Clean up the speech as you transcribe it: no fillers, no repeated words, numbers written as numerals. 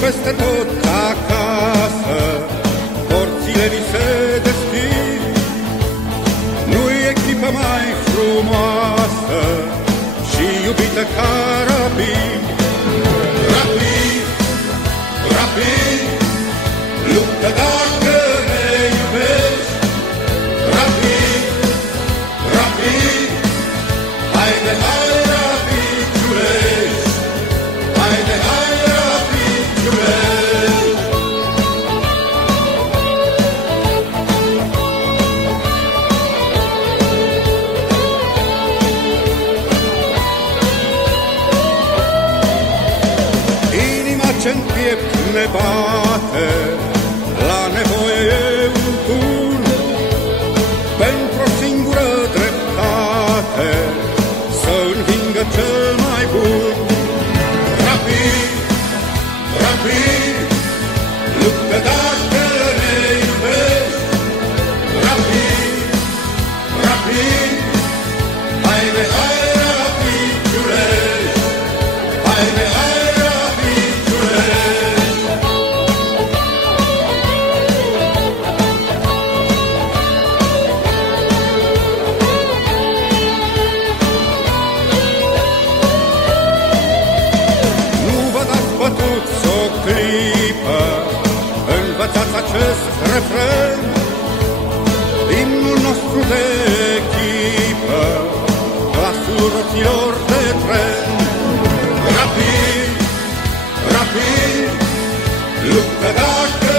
peste tot acasă, porțile vi se deschid. Nu-i echipă mai frumoasă și iubită ca Rapid. Rapid, Rapid, luptă dacă ne iubești. Rapid, Rapid, haide, hai Rapid, Giulești. Haide, hai Rapid, Giulești. Inima ce-n piept ne bate, la nevoie e un tun, pentru o singură dreptate, să învingă cel mai bun. Rapid, Rapid, luptă dacă ne iubești. Rapid, Rapid, haide, hai Rapid, Giulești. Haide, hai Rapid, Giulești. Nu vă dați bătuți o clipă, învățați acest refren, imnul nostru de echipă, glasul roților de tren. Rapid, Rapid, luptă dacă